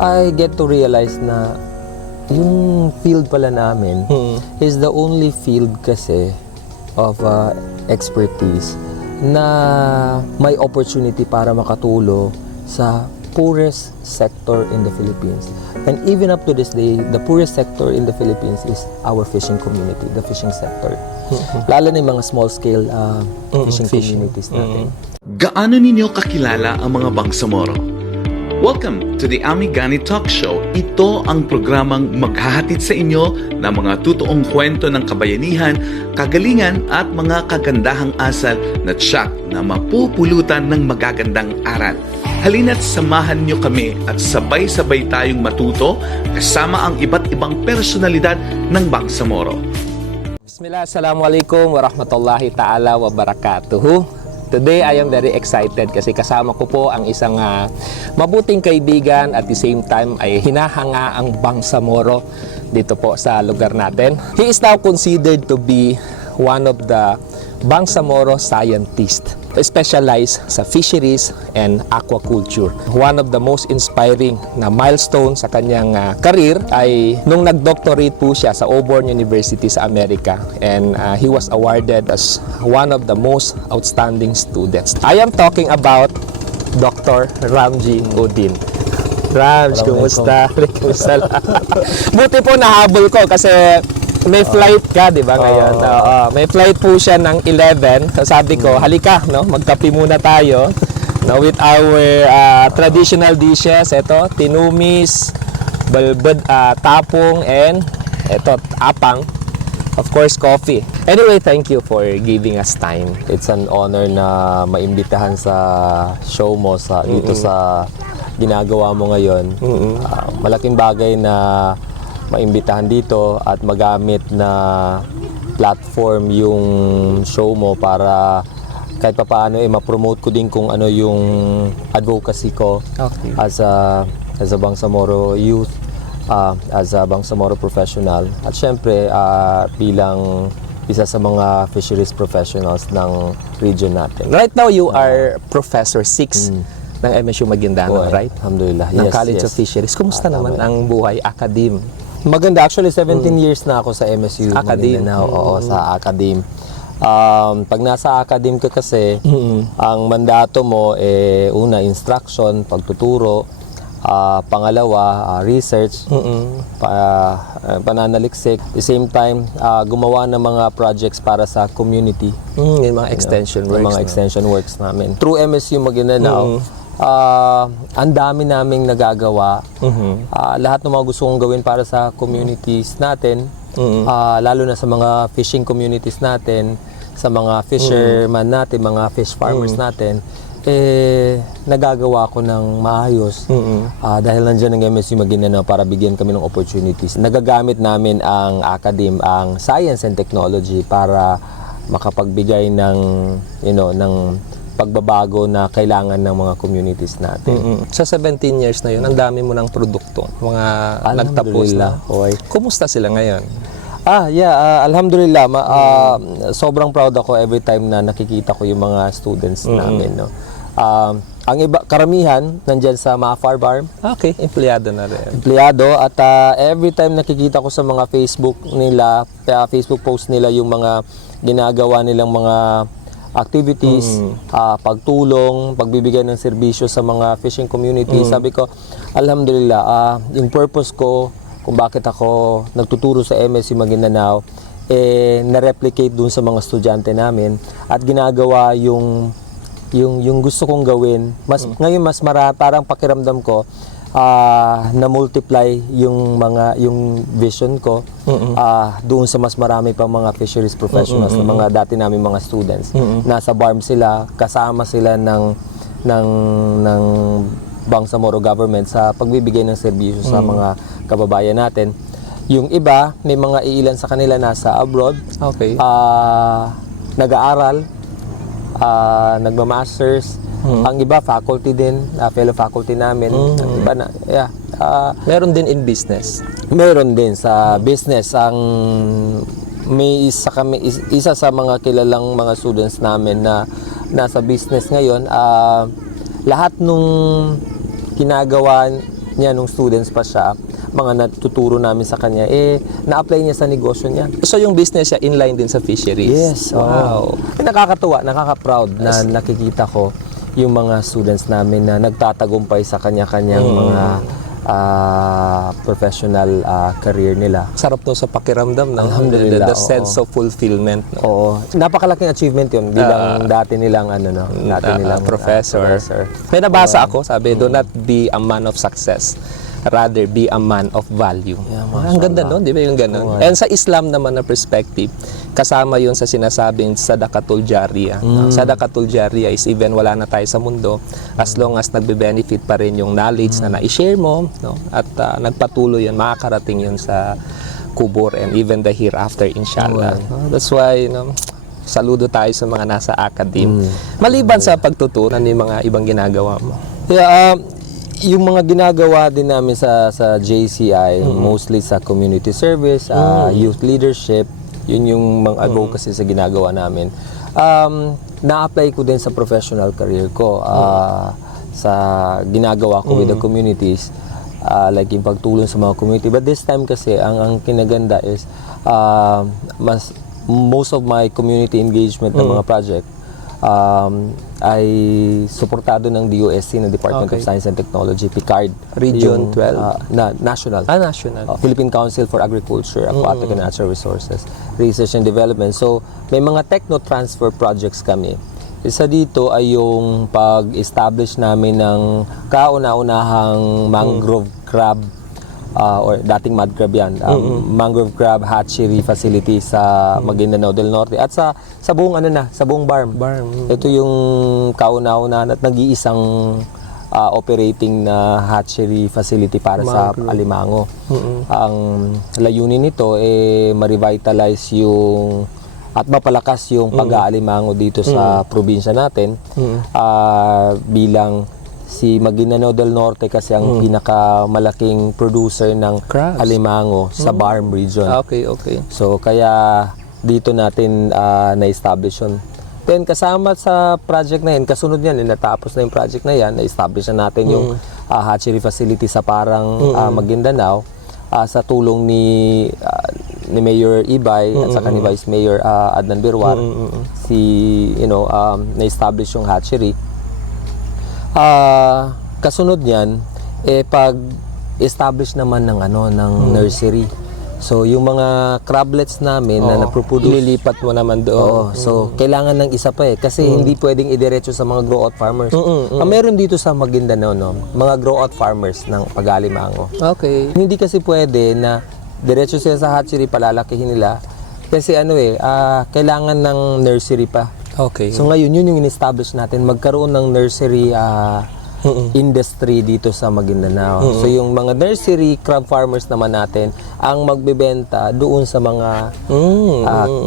I get to realize na yung field pala namin is the only field kasi of expertise na may opportunity para makatulong sa poorest sector in the Philippines. And even up to this day, the poorest sector in the Philippines is our fishing community, the fishing sector. Lalo na yung mga small-scale fishing communities natin. Gaano ninyo kakilala ang mga Bangsamoro? Welcome to the Amigani Talk Show. Ito ang programang maghahatid sa inyo ng mga totoong kwento ng kabayanihan, kagalingan at mga kagandahang asal na tiyak na mapupulutan ng magagandang aral. Halina't samahan nyo kami at sabay-sabay tayong matuto kasama ang iba't ibang personalidad ng Bangsamoro. Bismillah, assalamualaikum warahmatullahi ta'ala wabarakatuhu. Today, I am very excited kasi kasama ko po ang isang mabuting kaibigan at the same time ay hinahanga ang Bangsamoro dito po sa lugar natin. He is now considered to be one of the Bangsamoro scientists, specialized sa fisheries and aquaculture. One of the most inspiring na milestone sa kanyang career ay nung nag-doctorate po siya sa Auburn University sa Amerika, and he was awarded as one of the most outstanding students. I am talking about Dr. Ramji Udin. Rams, kumusta? Kumusta? Buti po nahabol ko kasi may flight ka, di ba, ngayon? May flight po siya ng 11. So sabi ko, halika, no? Magkape muna tayo. No, with our traditional dishes. Ito, tinumis, balbad, tapong, and ito, apang. Of course, coffee. Anyway, thank you for giving us time. It's an honor na maimbitahan sa show mo dito sa ginagawa mo ngayon. Malaking bagay na maimbitahan dito at magamit na platform yung show mo para kahit papaano ma-promote ko din kung ano yung advocacy ko as a Bangsamoro youth, as a Bangsamoro professional, at syempre bilang isa sa mga fisheries professionals ng region natin. Right now, you are Professor 6 ng MSU Maguindanao, right? Alhamdulillah. Ng College of Fisheries. Kumusta naman ang buhay academe? Maganda. Actually, 17 years na ako sa MSU Maguindanao. Oo, sa academe. Pag nasa academe ka kasi, ang mandato mo una, instruction, pagtuturo, pangalawa, research, pananaliksik. At the same time, gumawa ng mga projects para sa community. Yung mga extension works. Yung mga extension works namin. Through MSU Maguindanao, ang dami naming nagagawa. Lahat ng mga gusto kong gawin para sa communities natin, lalo na sa mga fishing communities natin, sa mga fishermen natin, mga fish farmers natin, nagagawa ko ng maayos dahil nandiyan ang MSU Maguindanao para bigyan kami ng opportunities. Nagagamit namin ang academe, ang science and technology para makapagbigay ng ng pagbabago na kailangan ng mga communities natin. Sa 17 years na yun, ang dami mo ng produkto, mga nagtapos na. Okay. Kumusta sila ngayon? Alhamdulillah. Sobrang proud ako every time na nakikita ko yung mga students namin. No? Ang iba, karamihan, nandyan sa Mafar Farm. Okay, empleyado na rin. Empleyado, at every time nakikita ko sa mga Facebook nila, Facebook post nila yung mga ginagawa nilang mga activities, pagtulong, pagbibigay ng serbisyo sa mga fishing community. Sabi ko, alhamdulillah, yung purpose ko kung bakit ako nagtuturo sa MSU Maguindanao, na-replicate dun sa mga estudyante namin at ginagawa yung gusto kong gawin. Ngayon mas parang pakiramdam ko na-multiply yung vision ko doon sa mas marami pang mga fisheries professionals, na mga dati namin mga students. Nasa BARM sila, kasama sila ng Bangsamoro government sa pagbibigay ng serbisyo sa mga kababayan natin. Yung iba, may mga iilan sa kanila nasa abroad, nag-aaral, nagma-masters. Ang iba, faculty din, fellow faculty namin. Iba na, meron din in business. Meron din sa business. May isa sa mga kilalang mga students namin na nasa business ngayon. Lahat nung ginagawa niya nung students pa siya, mga natuturo namin sa kanya, na-apply niya sa negosyo niya. So yung business niya inline din sa fisheries? Yes. Wow. Nakakatuwa, nakaka-proud na nakikita ko yung mga students namin na nagtatagumpay sa kanya-kanyang mga professional career nila. Sarap no sa pakiramdam, no? Alhamdulillah, The sense of fulfillment. No? Oo. Napakalaking achievement yun bilang dati nilang Professor. May nabasa ako, sabi, do not be a man of success, rather be a man of value. Ang ganda no, di ba yung ganun? And sa Islam naman na perspective, kasama yun sa sinasabing sadaqatul jariyah. Sadaqatul jariyah is even wala na tayo sa mundo, as long as nagbe-benefit pa rin yung knowledge na na-share mo, no? At nagpatuloy yun, makakarating yun sa kubur and even the hereafter, inshallah. That's why, saludo tayo sa mga nasa academe. Maliban sa pagtutunan ng mga ibang ginagawa mo. Yeah, yung mga ginagawa din namin sa JCI, mostly sa community service, youth leadership, yun yung mga advocacy sa ginagawa namin. Na-apply ko din sa professional career ko, sa ginagawa ko with the communities, like yung pagtulong sa mga community. But this time kasi, ang kinaganda is, most of my community engagement ng mga project, ay suportado ng DOST, ng Department of Science and Technology, PICARD. Region 12? National. National. Philippine Council for Agriculture, Aquatic and Natural Resources, Research and Development. So, may mga techno-transfer projects kami. Isa dito ay yung pag-establish namin ng kauna-unahang mangrove crab, or dating mud crab yan, mangrove crab hatchery facility sa Maguindanao del Norte at sa buong sa buong BARM. Ito yung kauna-una at nag-iisang operating na hatchery facility para sa alimango. Ang layunin nito ma-revitalize yung at mapalakas yung pag-aalimango dito sa probinsya natin, bilang si Maguindanao del Norte kasi ang pinakamalaking producer ng crabs, alimango sa BARM region. Okay. So kaya dito natin na-establish yun. Then kasama sa project na yun, kasunod yan, natapos na yung project na yan, na-establish na natin yung hatchery facility sa Parang, Maguindanao, sa tulong ni Mayor Ibay at saka ni Vice Mayor Adnan Birwar. Na-establish yung hatchery. Kasunod niyan, pag-establish naman ng nursery. So, yung mga crablets namin na naproproduce, ililipat mo naman doon. So, kailangan ng isa pa kasi hindi pwedeng idiretso sa mga grow-out farmers. Meron dito sa Maguindanao, mga grow-out farmers ng pag-alimango. Okay. Hindi kasi pwede na diretso sila sa hatchery, palalakihin nila. Kasi kailangan ng nursery pa. Okay. So ngayon, yun yung in-establish natin, magkaroon ng nursery industry dito sa Maguindanao. So yung mga nursery crab farmers naman natin ang magbebenta doon sa mga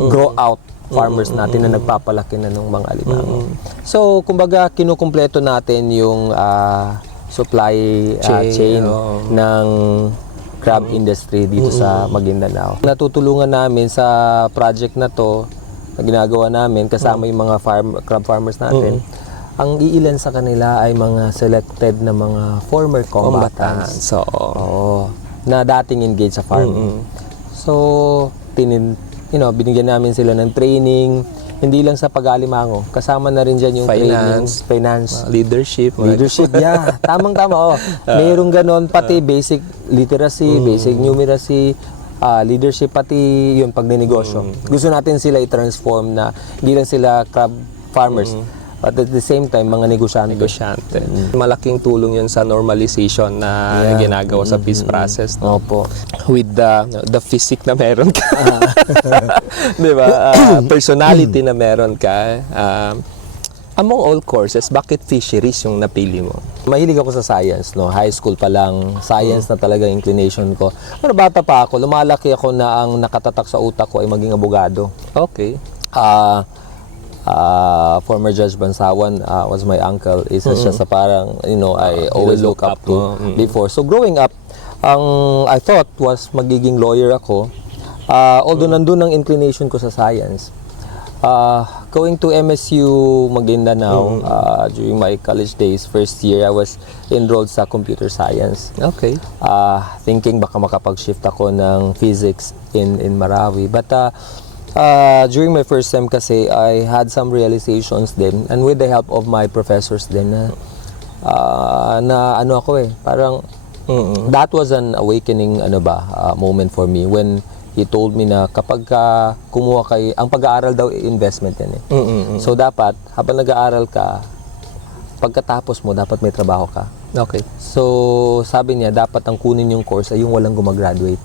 grow out farmers natin na nagpapalaki na ng mga alimango. So kumbaga kinukumpleto natin yung supply chain ng crab industry dito sa Maguindanao. Natutulungan namin sa project na to na ginagawa namin kasama yung mga crab farmers natin. Ang iilan sa kanila ay mga selected na mga former combatants. Na dating engaged sa farming. So, binigyan namin sila ng training, hindi lang sa pag-alimango. Kasama na rin dyan yung finance, leadership, yeah. Tamang-tama, mayroong ganon, pati basic literacy, basic numeracy, leadership, pati yung pagninegosyo. Gusto natin sila i-transform na hindi lang sila crab farmers, but at the same time, mga negosyante. Malaking tulong yun sa normalization na ginagawa sa peace process. Opo. With the physique na meron ka. Diba? Personality na meron ka. Among all courses, bakit fisheries yung napili mo? Mahilig ako sa science, High school pa lang, science na talaga inclination ko. Pero bata pa ako, lumalaki ako na ang nakatatak sa utak ko ay maging abogado. Okay. Former Judge Bansawan was my uncle. Isa siya sa parang, I always look up to before. So growing up, ang I thought was magiging lawyer ako. Although nandun ang inclination ko sa science. going to MSU Maguindanao during my college days, first year, I was enrolled sa computer science. Okay. Thinking baka makapag-shift ako ng physics in Marawi. But during my first sem kasi, I had some realizations din, and with the help of my professors din na ano ako parang that was an awakening moment for me when he told me na kapag kumuha kayo, ang pag-aaral daw investment yan So dapat habang nag-aaral ka, pagkatapos mo dapat may trabaho ka. Okay. So sabi niya dapat ang kunin yung course ay yung walang gumagraduate.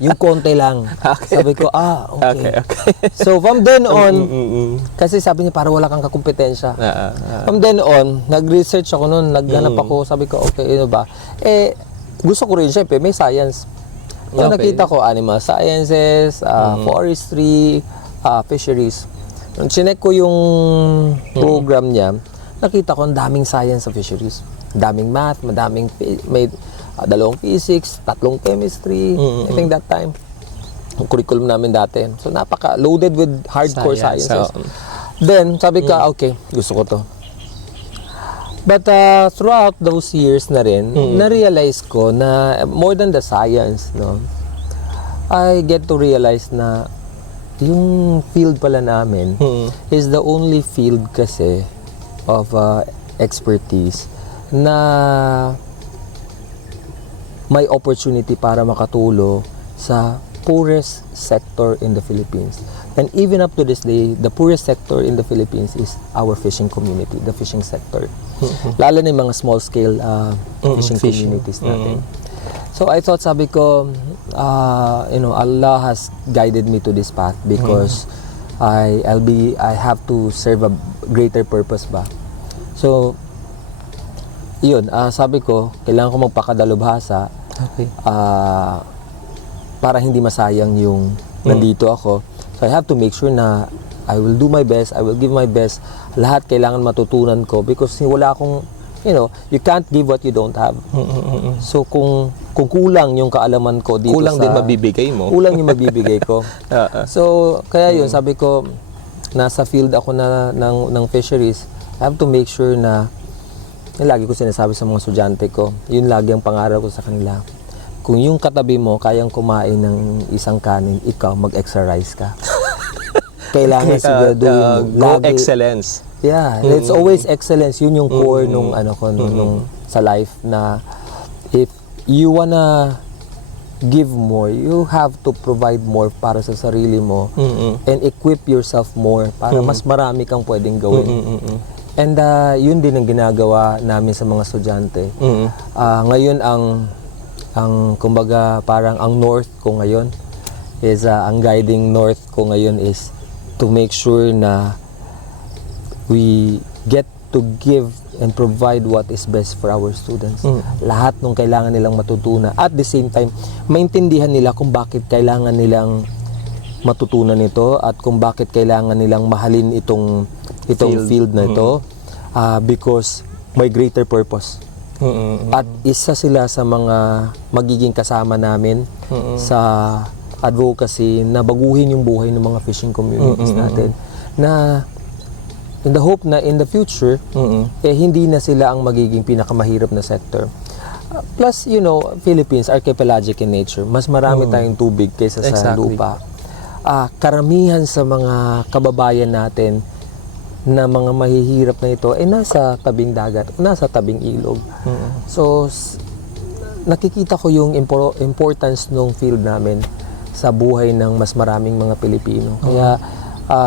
Yung konti lang. Okay. Sabi ko, okay. Okay. So from then on, kasi sabi niya para wala kang kakumpetensya. From then on, nag-research ako noon, naghanap ako, sabi ko, okay, ano ba? Gusto ko rin, syempre, may science. So nakita ko animal sciences, forestry, fisheries. Nung chinek ko yung program niya, nakita ko ang daming science sa fisheries. Daming math, madaming may 2 physics, 3 chemistry. I think that time ang curriculum namin dati. So napaka-loaded with hardcore sciences. Then sabi ka, okay, gusto ko to. But throughout those years na rin, na-realize ko na more than the science, no, I get to realize na yung field pala namin is the only field kasi of expertise na may opportunity para makatulong sa poorest sector in the Philippines. And even up to this day, the poorest sector in the Philippines is our fishing community, the fishing sector. Lalo na yung mga small scale fishing communities natin. So I thought, sabi ko, Allah has guided me to this path because I have to serve a greater purpose ba. So yun, sabi ko, kailangan ko magpakadalubhasa para hindi masayang yung nandito ako. So I have to make sure na I will do my best, I will give my best. Lahat kailangan matutunan ko because wala akong, you can't give what you don't have. So kung kulang yung kaalaman ko dito kulang din mabibigay mo. Kulang yung mabibigay ko. So kaya yun, sabi ko, nasa field ako na ng fisheries, I have to make sure na yung lagi ko sinasabi sa mga estudyante ko, yun lagi ang pangarap ko sa kanila. Kung yung katabi mo kayang kumain ng isang kanin, ikaw mag-exercise ka. Kailangan siguraduhin mo. Go excellence. Yeah, it's always excellence. Yun yung core nung sa life na if you wanna give more, you have to provide more para sa sarili mo and equip yourself more para mas marami kang pwedeng gawin. And yun din ang ginagawa namin sa mga estudyante. Ngayon ang kumbaga parang ang north ko ngayon is ang guiding north ko ngayon is to make sure na we get to give and provide what is best for our students. Lahat ng kailangan nilang matutunan. At the same time, maintindihan nila kung bakit kailangan nilang matutunan ito at kung bakit kailangan nilang mahalin itong field na ito because may greater purpose. At isa sila sa mga magiging kasama namin sa advocacy na baguhin yung buhay ng mga fishing communities natin na in the hope na in the future hindi na sila ang magiging pinakamahirap na sector. Plus, Philippines archipelagic in nature. Mas marami tayong tubig kaysa sa lupa. Karamihan sa mga kababayan natin na mga mahihirap na ito ay nasa tabing dagat, nasa tabing ilog. So nakikita ko yung importance ng field namin sa buhay ng mas maraming mga Pilipino. Kaya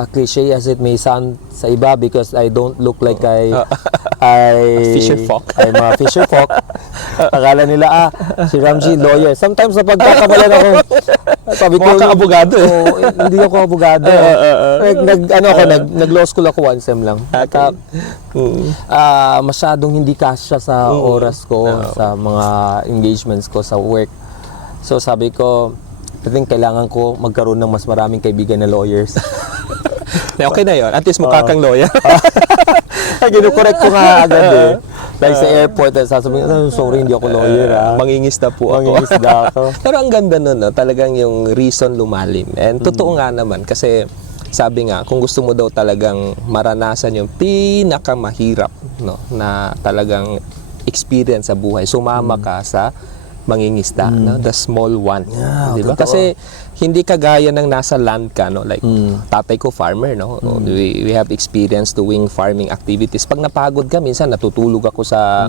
cliche as it may sound sa iba because I don't look like fisher folk. I'm a fisher folk. Akala nila, si Ramji, lawyer. Sometimes napagkakamalan ako. Sabi ko, abogado hindi ako abogado. Nag-law school ako 1 sem lang. Okay. Masyadong hindi kasya sa oras ko, sa mga engagements ko sa work. So sabi ko, I think kailangan ko magkaroon ng mas maraming kaibigan na lawyers. Okay na yun. At least mukha kang lawyer. Ginukorek ko nga agad Like sa airport, sasabihin, sorry, hindi ako lawyer. Mangingisda po ako. Mangingisda ako. Pero ang ganda nun, no? Talagang yung reason lumalim. And totoo nga naman kasi sabi nga, kung gusto mo daw talagang maranasan yung pinakamahirap, no, na talagang experience sa buhay, sumama ka sa mangingisda, no? The small one. Di ba? totoo. Kasi hindi kagaya ng nasa land ka, no? Like, tatay ko farmer, no? We have experience doing farming activities. Pag napagod ka, minsan natutulog ako sa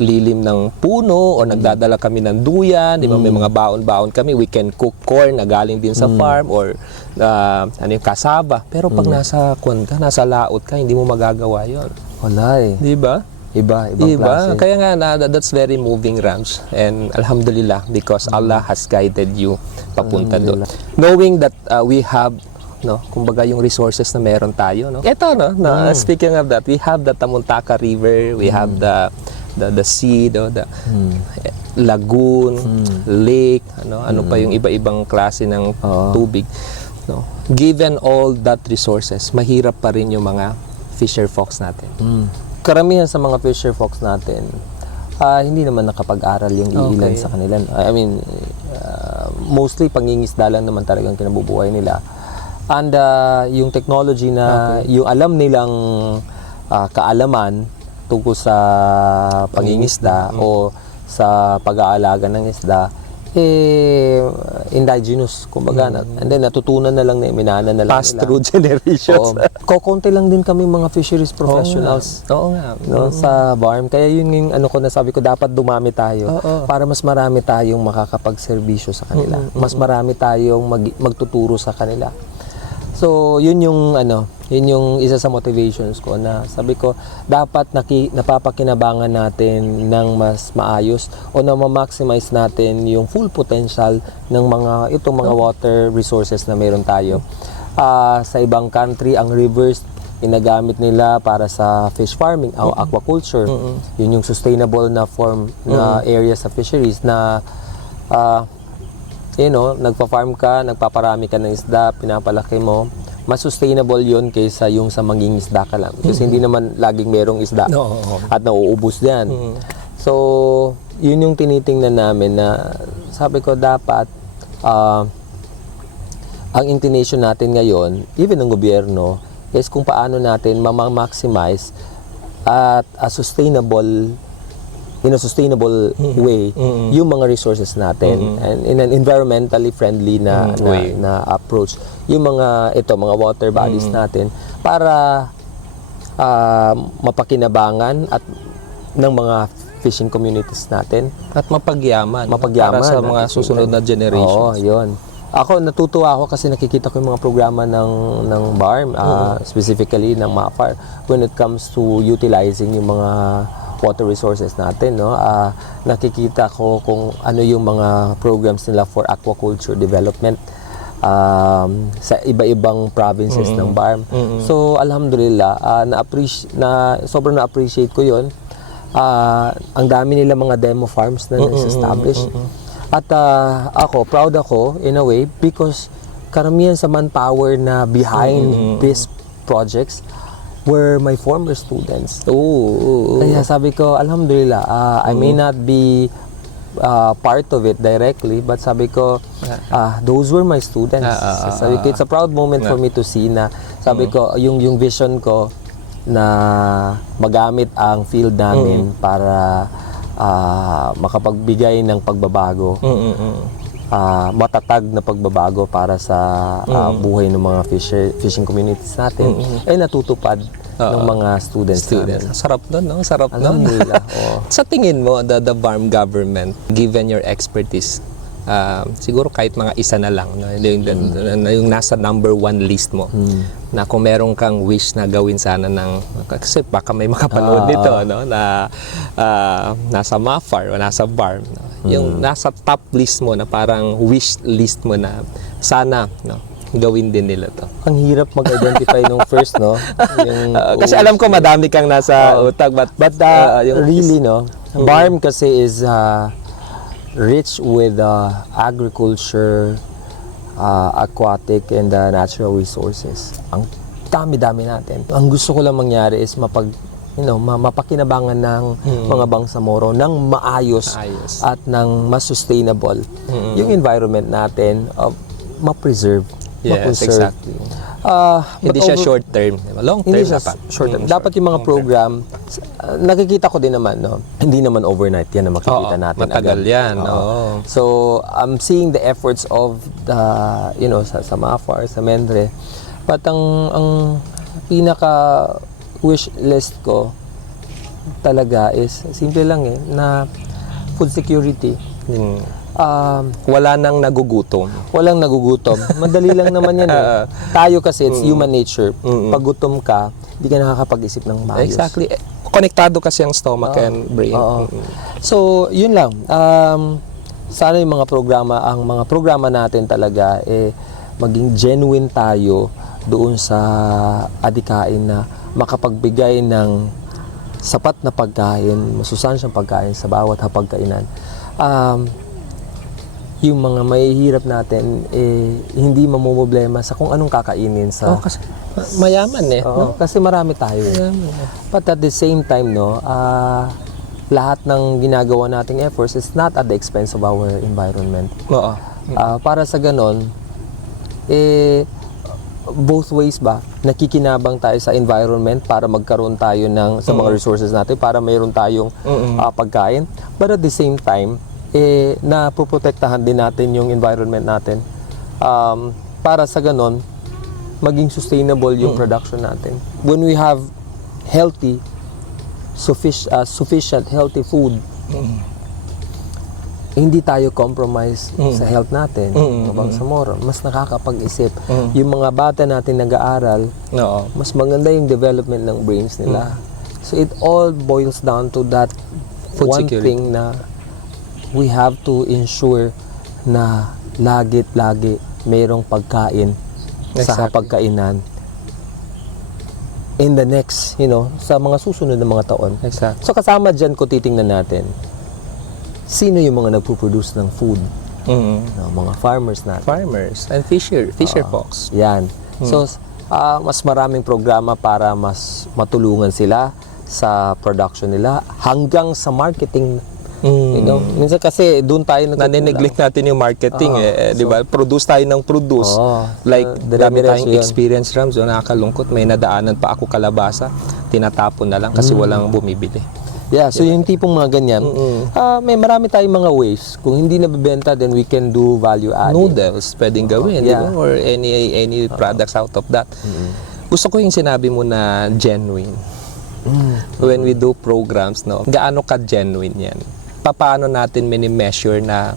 lilim ng puno o nagdadala kami ng duyan, di ba? May mga baon-baon kami. We can cook corn na galing din sa farm or ano yung kasaba. Pero pag nasa nasa laot ka, hindi mo magagawa yon. Wala eh. Di ba? Ibang klase. Kaya nga that's very moving, Rams. And alhamdulillah, because Allah has guided you papunta doon. Knowing that we have, no, kumbaga yung resources na meron tayo, no. Ito, no, speaking of that, we have the Tamuntaka River, we have the sea, no, the lagoon, lake, ano pa yung iba-ibang klase ng tubig, no. Given all that resources, mahirap pa rin yung mga fisher folks natin. Karamihan sa mga fisher folks natin, hindi naman nakapag-aral yung iilan sa kanila. I mean, mostly pangingisda lang naman talagang kinabubuhay nila. And yung technology na, yung alam nilang kaalaman tungkol sa pangingisda o sa pag-aalaga ng isda, indigenous, kumbaga. And then natutunan na lang na minana na lang Pass through generations. Kokonti lang din kami mga fisheries professionals. Oo nga. No, sa barm. Kaya yun yung ano ko nasabi ko, dapat dumami tayo para mas marami tayong makakapagserbisyo sa kanila. Mas marami tayong magtuturo sa kanila. So, yun yung yun yung isa sa motivations ko na sabi ko, dapat napapakinabangan natin ng mas maayos o na ma-maximize natin yung full potential ng itong mga water resources na meron tayo. Sa ibang country, ang rivers ginagamit nila para sa fish farming o aquaculture. Yun yung sustainable na form na area sa fisheries na nagpa-farm ka, nagpaparami ka ng isda, pinapalaki mo, mas sustainable yun kaysa yung sa mangingisda ka lang. Kasi hindi naman laging merong isda at nauubos yan. So, yun yung tinitingnan namin na sabi ko dapat ang inclination natin ngayon, even ng gobyerno, is kung paano natin ma-maximize at a sustainable in a sustainable way yung mga resources natin and in an environmentally friendly na approach yung mga water bodies natin para mapakinabangan at ng mga fishing communities natin at mapagyaman para sa mga susunod na generations. Oo, yun. Ako natutuwa ako kasi nakikita ko yung mga programa ng BARM, specifically ng MAFAR when it comes to utilizing yung mga water resources natin, no. Nakikita ko kung ano yung mga programs nila for aquaculture development sa iba-ibang provinces ng BARM. So alhamdulillah, sobrang na-appreciate ko 'yon. Ang dami nila mga demo farms na na-establish. At ako, proud ako in a way because karamihan sa manpower na behind these projects were my former students. Kaya sabi ko, alhamdulillah, I may not be part of it directly, but sabi ko, those were my students. Sabi ko, it's a proud moment for me to see na, sabi ko, yung vision ko na magamit ang field namin para makapagbigay ng pagbabago, matatag na pagbabago para sa buhay ng mga fishing communities natin, ay natutupad ng mga students namin. Sarap nun, no? Sarap nun. Alhamdulillah. Sa tingin mo, the BARM government, given your expertise, siguro kahit mga isa na lang, no? Yung nasa number 1 list mo, na kung meron kang wish na gawin sana kasi baka may makapanood nito, no? Na nasa MAFAR o nasa BARM, no? Yung nasa top list mo na parang wish list mo na sana, no, gawin din nila to. Ang hirap mag-identify nung first, no? Kasi alam ko madami kang nasa utak, but really, no? BARM kasi is rich with agriculture, aquatic, and natural resources. Ang dami-dami natin. Ang gusto ko lang mangyari is mapakinabangan ng mga Bangsamoro ng maayos at ng mas sustainable. Yung environment natin, ma-preserve, yes, exactly. Hindi siya short term, di ba? Long term Hindi siya dapat. short term. Dapat yung mga program, nakikita ko din naman, no? Hindi naman overnight yan na makikita natin. matagal agad. yan. Oo. Oo. So, I'm seeing the efforts of the, sa MAFAR, sa Mendre. But ang pinaka wish list ko talaga is, simple lang na food security. Wala nang nagugutom. Walang nagugutom. Madali lang naman yan. Tayo kasi, it's human nature. Pag gutom ka, hindi ka nakakapag-isip ng maayos. Exactly. Konektado kasi ang stomach and brain. Oo. So, yun lang. Sana yung mga programa natin talaga, maging genuine tayo doon sa adikain na makapagbigay ng sapat na pagkain, masustansyang pagkain sa bawat hapagkainan. Yung mga mahihirap natin, hindi mamumblema sa kung anong kakainin sa... Kasi mayaman Oo, kasi marami tayo. But at the same time, lahat ng ginagawa nating efforts is not at the expense of our environment. Oo. Para sa ganon, both ways ba, nakikinabang tayo sa environment para magkaroon tayo sa mga resources natin, para mayroon tayong pagkain. But at the same time, napoprotektahan din natin yung environment natin. Para sa ganon, maging sustainable yung production natin. When we have healthy, sufficient healthy food, hindi tayo compromise sa health natin. Bangsamoro, mas nakakapag-isip. Yung mga bata natin nag-aaral, mas maganda yung development ng brains nila. So it all boils down to that Food one security. thing na we have to ensure na lagi mayroong pagkain sa Exactly. pagkainan in the next, sa mga susunod na mga taon. Exactly. So kasama dyan ko titingnan natin, sino yung mga nagpo-produce ng food? Mga farmers natin. Farmers and fisher folks. Yan. So, mas maraming programa para mas matulungan sila sa production nila hanggang sa marketing. Minsan kasi doon tayo Nane-neglect natin yung marketing di ba? Produce tayo ng produce. Like, dami tayong yun. experience, Rams, nakakalungkot. May nadaanan pa ako kalabasa, tinatapon na lang kasi walang bumibili. Yeah, so yung tipong mga ganyan, may marami tayong mga ways. Kung hindi nabibenta, then we can do value added. Noodles, pwedeng gawin, di ba? Or any products out of that. Gusto ko yung sinabi mo na genuine. When we do programs, gaano ka genuine yan? Paano natin mini-measure na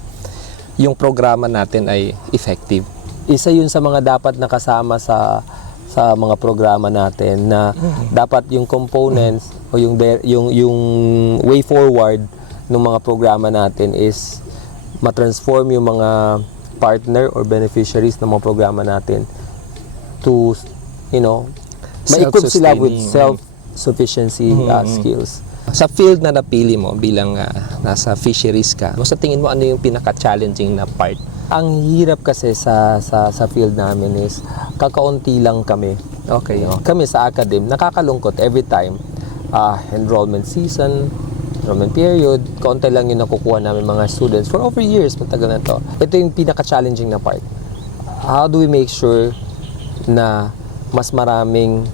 yung programa natin ay effective? Isa yun sa mga dapat nakasama sa mga programa natin na dapat yung components o yung way forward ng mga programa natin is matransform yung mga partner or beneficiaries ng mga programa natin to, ma-equip sila with self-sufficiency skills. Sa field na napili mo bilang nasa fisheries ka, sa tingin mo ano yung pinaka-challenging na part? Ang hirap kasi sa field namin is kakaunti lang kami. Okay. Kami sa academe, nakakalungkot every time enrollment season, enrollment period, kaunti lang yung nakukuha namin mga students for over years, matagal na to. Ito yung pinaka-challenging na part. How do we make sure na mas maraming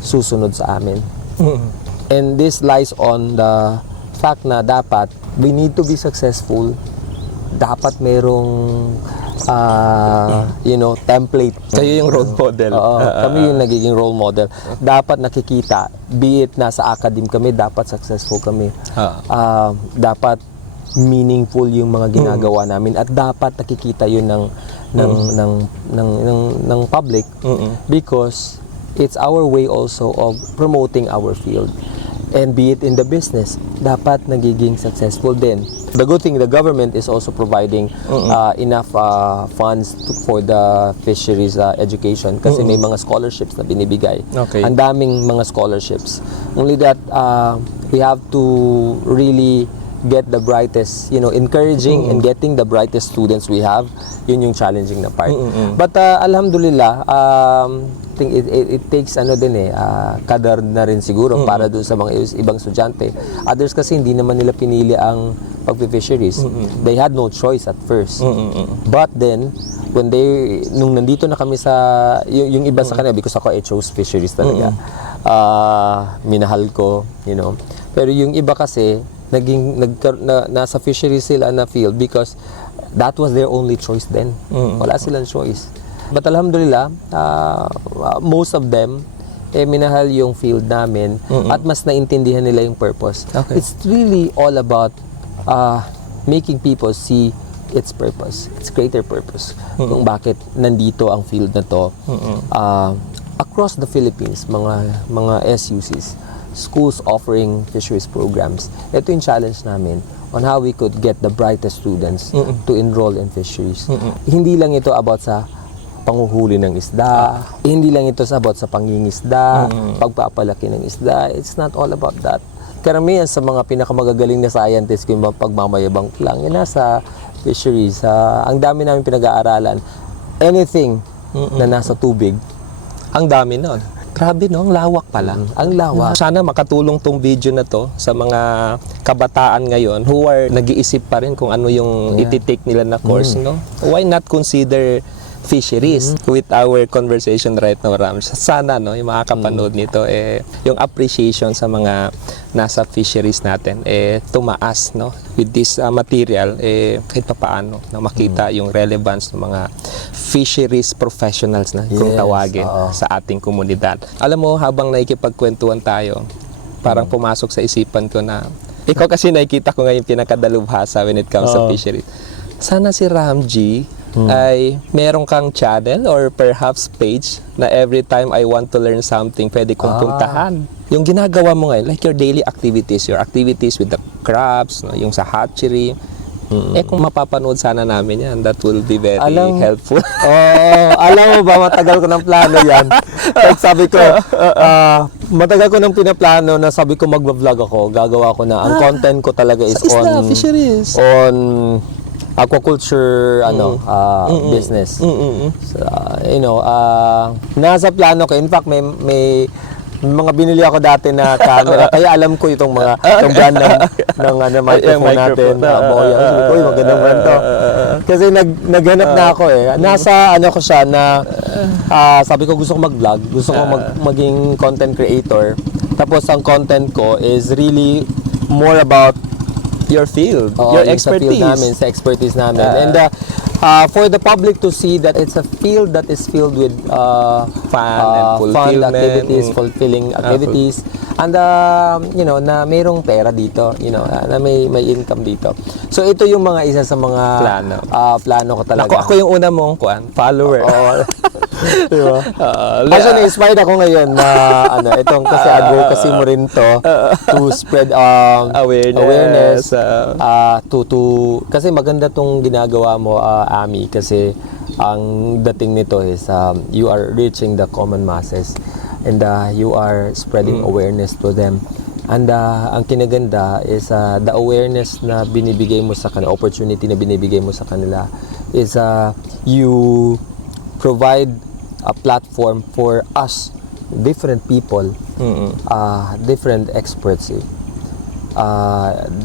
susunod sa amin? And this lies on the fact na dapat we need to be successful. Dapat merong template. Kayo yung role model. Oo, kami yung nagiging role model. Dapat nakikita, be it nasa academe kami, dapat successful kami. Dapat meaningful yung mga ginagawa namin at dapat nakikita yun ng public because it's our way also of promoting our field. And be it in the business, dapat nagiging successful din. The good thing, the government is also providing enough funds for the fisheries education kasi may mga scholarships na binibigay. Okay. Ang daming mga scholarships. Only that we have to really get the brightest, encouraging and getting the brightest students we have. Yun yung challenging na part. But alhamdulillah, I think it takes kadar na rin siguro para dun sa mga ibang estudyante. Others kasi hindi naman nila pinili ang pag-fisheries. They had no choice at first. But then, nung nandito na kami sa, yung iba sa kanila, because ako, I chose fisheries talaga. Minahal ko, you know. Pero yung iba kasi, nasa fisheries sila na field because that was their only choice then. Wala silang choice. But alhamdulillah, most of them, minahal yung field namin at mas naintindihan nila yung purpose. Okay. It's really all about making people see its purpose, its greater purpose, kung bakit nandito ang field na to. Across the Philippines, mga SUCs, schools offering fisheries programs, ito yung challenge namin on how we could get the brightest students to enroll in fisheries. Hindi lang ito about sa panguhuli ng isda, hindi lang ito about sa pangingisda, pagpapalaki ng isda. It's not all about that. Karamihan sa mga pinakamagagaling na scientists, kung pagmamayabang lang, yun nasa fisheries. Ang dami namin pinag-aaralan. Anything na nasa tubig, Ang dami nun. Grabe no, ang lawak pala. ang lawak. Sana makatulong tong video na to sa mga kabataan ngayon who are nag-iisip pa rin kung ano yung iti-take nila na course, no? Why not consider fisheries with our conversation right now, Ram? Sana no, yung makakapanood nito yung appreciation sa mga nasa fisheries natin tumaas, no, with this material kahit papaano na makita yung relevance ng mga fisheries professionals na kung tawagin sa ating komunidad. Alam mo, habang nakikipagkwentuhan tayo, parang pumasok sa isipan ko na ikaw kasi nakikita ko ngayon pinakadalubhasa when it comes sa fisheries. Sana si Ramji ay meron kang channel or perhaps page na every time I want to learn something, pwede kong puntahan. Yung ginagawa mo ngayon, like your daily activities, your activities with the crabs, no, yung sa hatchery, kung mapapanood sana namin yan, that will be very helpful. Alam mo ba, matagal ko ng plano yan. Like sabi ko, matagal ko ng pinaplano na sabi ko mag-vlog ako, gagawa ko na. Ang content ko talaga is Isla, fisheries. on aquaculture business. So, you know, nasa plano ko. In fact, may mga binili ako dati na camera. Kaya alam ko itong mga itong brand ng microphone natin. Boya. Uy, magandang brand to. Kasi naghanap na ako Nasa ko siya na sabi ko gusto ko mag-vlog. Gusto ko maging content creator. Tapos ang content ko is really more about Your field, your expertise. Sa expertise namin. And for the public to see that it's a field that is filled with fun activities, fulfilling activities, and you know, na mayroong pera dito, you know, na may income dito. So ito yung mga isa sa mga plano ko talaga. Ako yung una mong follower. Diba? Actually, inspired ako ngayon na itong kasi advocacy mo rin to to spread awareness kasi maganda tong ginagawa mo, Ami, kasi ang dating nito is you are reaching the common masses and you are spreading awareness to them. And ang kinaganda is the awareness na binibigay mo sa kanila, opportunity na binibigay mo sa kanila is you provide a platform for us, different people, different experts,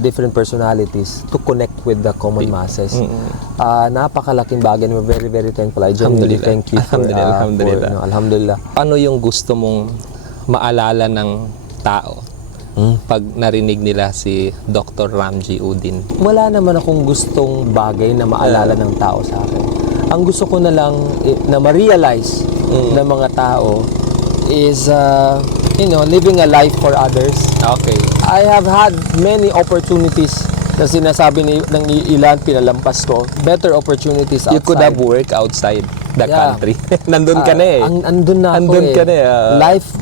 different personalities to connect with the common masses. Napakalaking bagay. We're very, very thankful. I genuinely thank you for, alhamdulillah. Ano yung gusto mong maalala ng tao pag narinig nila si Dr. Ramji Udin? Wala naman akong gustong bagay na maalala ng tao sa akin. Ang gusto ko na lang na ma-realize ng mga tao is, you know, living a life for others. Okay. I have had many opportunities na sinasabi ng ilan, pinalampas ko. Better opportunities outside. You could have worked outside the country. Nandun ka na Andun na ako Andun ka na Life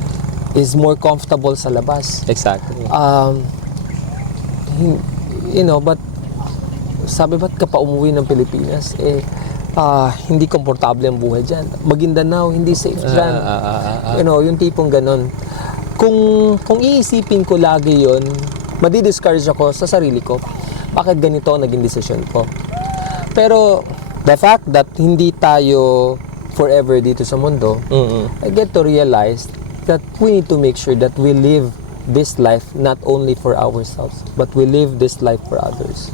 is more comfortable sa labas. Exactly. You know, but sabi ba't ka pa umuwi ng Pilipinas? Hindi komportable ang buhay dyan. Maguindanao, hindi safe dyan. You know, yung tipong ganon. Kung iisipin ko lagi yon, madi-discourage ako sa sarili ko. Bakit ganito ang naging decision ko? Pero the fact that hindi tayo forever dito sa mundo, I get to realize that we need to make sure that we live this life not only for ourselves, but we live this life for others.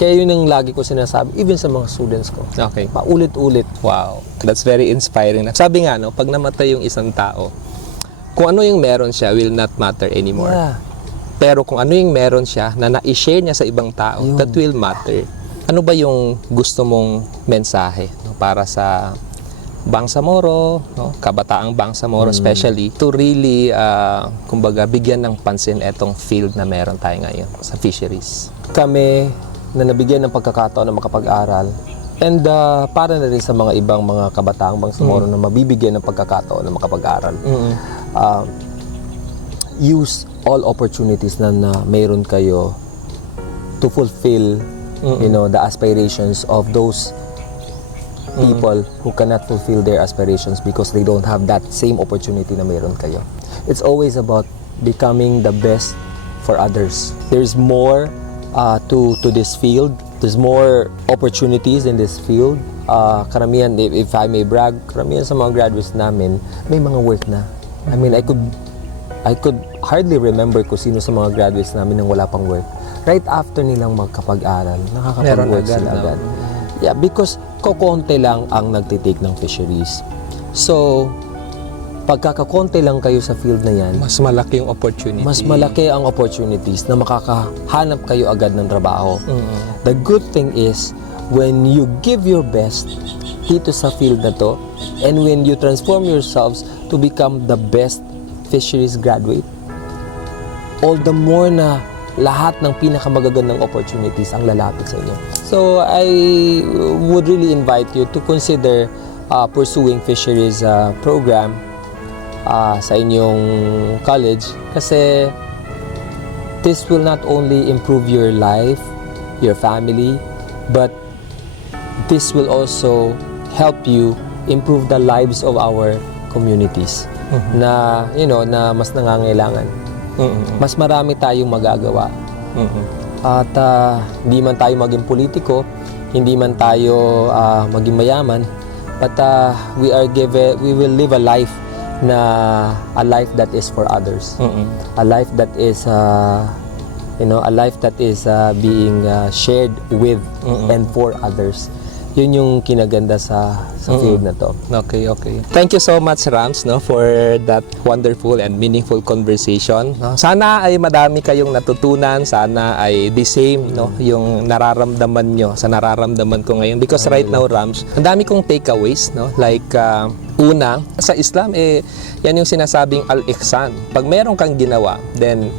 Kaya yun ang lagi ko sinasabi, even sa mga students ko. Okay. Paulit-ulit. Wow. That's very inspiring. Sabi nga, no, pag namatay yung isang tao, kung ano yung meron siya will not matter anymore. Yeah. Pero kung ano yung meron siya na na-share niya sa ibang tao, Ayun. that will matter. Ano ba yung gusto mong mensahe, no, para sa Bangsamoro, no, kabataang Bangsamoro especially, to really, kumbaga, bigyan ng pansin etong field na meron tayo ngayon sa fisheries? Kami na nabigyan ng pagkakataon na makapag-aral, and para na rin sa mga ibang mga kabataang Bangsamoro na mabibigyan ng pagkakataon na makapag-aral, use all opportunities na mayroon kayo to fulfill the aspirations of those people who cannot fulfill their aspirations because they don't have that same opportunity na mayroon kayo. It's always about becoming the best for others. There's more to this field. There's more opportunities in this field. Karamihan, if I may brag, karamihan sa mga graduates namin may mga work na. I mean, I could hardly remember kung sino sa mga graduates namin nang wala pang work. Right after nilang magkapag-aral, nakakapag-work sila agad. Yeah, because kokonte lang ang nagtitake ng fisheries. So, pagkakakonte lang kayo sa field na yan, Mas malaki yung opportunity. mas malaki ang opportunities na makakahanap kayo agad ng trabaho. The good thing is, when you give your best dito sa field na to, and when you transform yourselves to become the best fisheries graduate, all the more na lahat ng pinakamagagandang opportunities ang lalapit sa inyo. So, I would really invite you to consider pursuing fisheries program sa inyong college kasi this will not only improve your life, your family, but this will also help you improve the lives of our communities na na mas nangangailangan. Mas marami tayong magagawa. At hindi man tayo maging politiko, hindi man tayo maging mayaman, but we will live a life that is for others. A life that is a life that is being shared with and for others. Yun yung kinaganda sa field na to. Okay. Thank you so much, Rams, no, for that wonderful and meaningful conversation. No? Sana ay madami kayong natutunan, sana ay the same, no, yung nararamdaman nyo sa nararamdaman ko ngayon. Because right now, Rams, ang dami kong takeaways, no? Like, una, sa Islam, yan yung sinasabing al-ihsan. Pag meron kang ginawa, then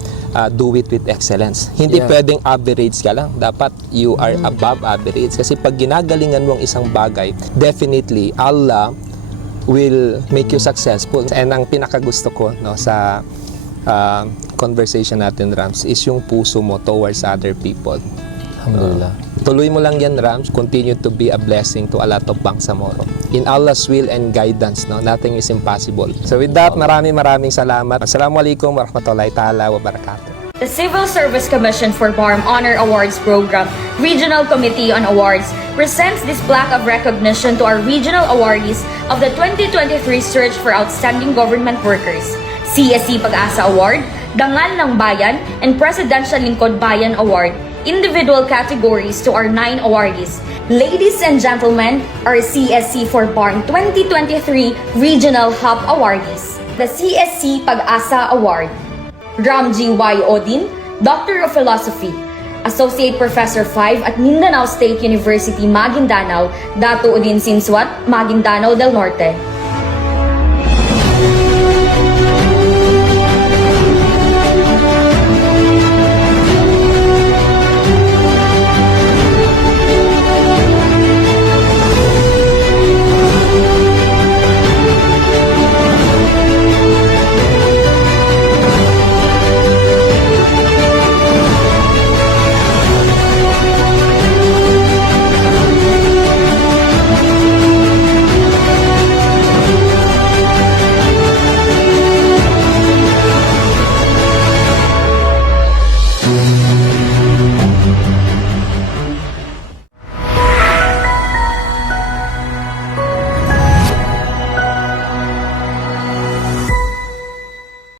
do it with excellence. Hindi pwedeng average ka lang. Dapat you are above average. Kasi pag ginagalingan mo ang isang bagay, definitely Allah will make you successful. And ang pinakagusto ko, no, sa conversation natin, Rams, is yung puso mo towards other people. Alhamdulillah. Tuloy mo lang yan, Rams. Continue to be a blessing to a lot of Bangsamoro. In Allah's will and guidance, no, nothing is impossible. So with that, maraming salamat. Assalamualaikum warahmatullahi ta'ala wabarakatuh. The Civil Service Commission for BARM Honor Awards Program Regional Committee on Awards presents this plaque of recognition to our regional awardees of the 2023 Search for Outstanding Government Workers, CSC Pag-asa Award, Dangal ng Bayan, and Presidential Lingkod Bayan Award, individual categories to our 9 awardees. Ladies and gentlemen, our CSC for BARM 2023 Regional Hub Awardees. The CSC Pag-asa Award. Ramji Y. Odin, Doctor of Philosophy, Associate Professor 5 at Mindanao State University, Maguindanao, Dato Udin Sinswat, Maguindanao del Norte.